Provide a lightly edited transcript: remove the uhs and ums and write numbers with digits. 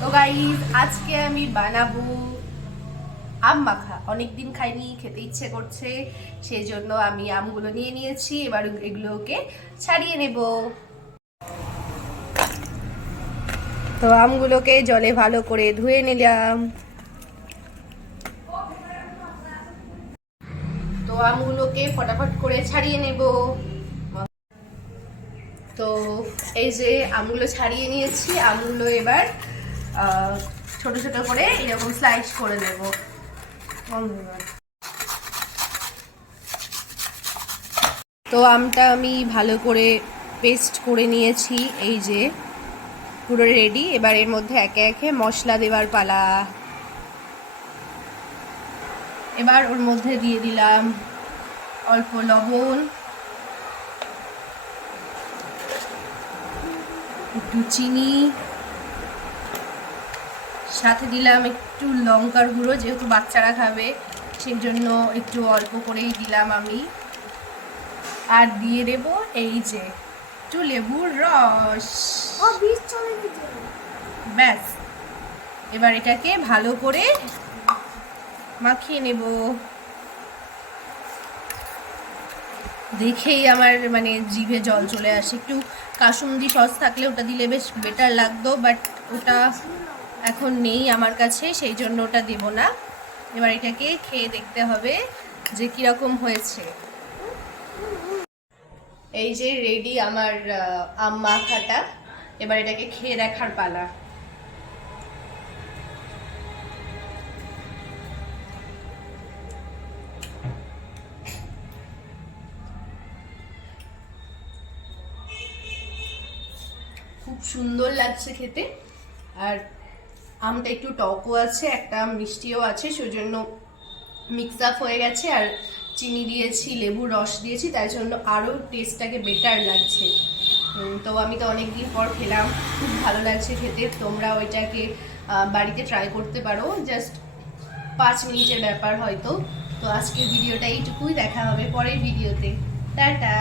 তো গাইস আজকে আমি বানাবো আম মাখা। অনেকদিন খাইনি, খেতে ইচ্ছে করছে, সেই জন্য আমি আমগুলো নিয়ে নিয়েছি। এবার এগুলোকে ছাড়িয়ে নেব। তো আমগুলোকে জলে ভালো করে ধুয়ে নিলাম। তো আমগুলোকে ফটাফট করে ছাড়িয়ে নেব। তো এই যে আমগুলো ছাড়িয়ে নিয়েছি, আমগুলো এবার ছোট ছোট করে এরকম স্লাইস করে দেব। তো আমটা আমি ভালো করে পেস্ট করে নিয়েছি, এই যে পুরো রেডি। এবার এর মধ্যে একে একে মশলা দেওয়ার পালা। এবার ওর মধ্যে দিয়ে দিলাম অল্প লবণ, একটু চিনি, সাথে দিলাম একটু লঙ্কার গুঁড়ো, যেহেতু বাচ্চারা খাবে সেই জন্য একটু অল্প করেই দিলাম আমি। আর দিয়ে দেব এই যে একটু লেবুর রস। ব্যাস, এবার এটাকে ভালো করে মাখিয়ে নেব। দেখেই আমার মানে জিভে জল চলে আসে। একটু কাসুন্দি সস থাকলে ওটা দিলে বেশ বেটার লাগতো, বাট ওটা এখন নেই আমার কাছে, সেই জন্য ওটা দেব না। এবার এটাকে খেয়ে দেখতে হবে যে কিরকম হয়েছে। এই যে রেডি আমার আম মাখাটা। এবার এটাকে খেয়ে দেখার পালা। খুব সুন্দর লাগছে খেতে, আর আমটা একটু টকও আছে, একটা মিষ্টিও আছে, সেজন্য মিক্স আপ হয়ে গেছে। আর চিনি দিয়েছি, লেবুর রস দিয়েছি, তাই জন্য আরও টেস্টটাকে বেটার লাগছে। তো আমি তো অনেকদিন পর খেলাম, খুব ভালো লাগছে খেতে। তোমরা ওইটাকে বাড়িতে ট্রাই করতে পারো, জাস্ট 5 মিনিটের ব্যাপার হয়তো। তো আজকের ভিডিওটা এইটুকুই, দেখা হবে পরের ভিডিওতে। টাটা।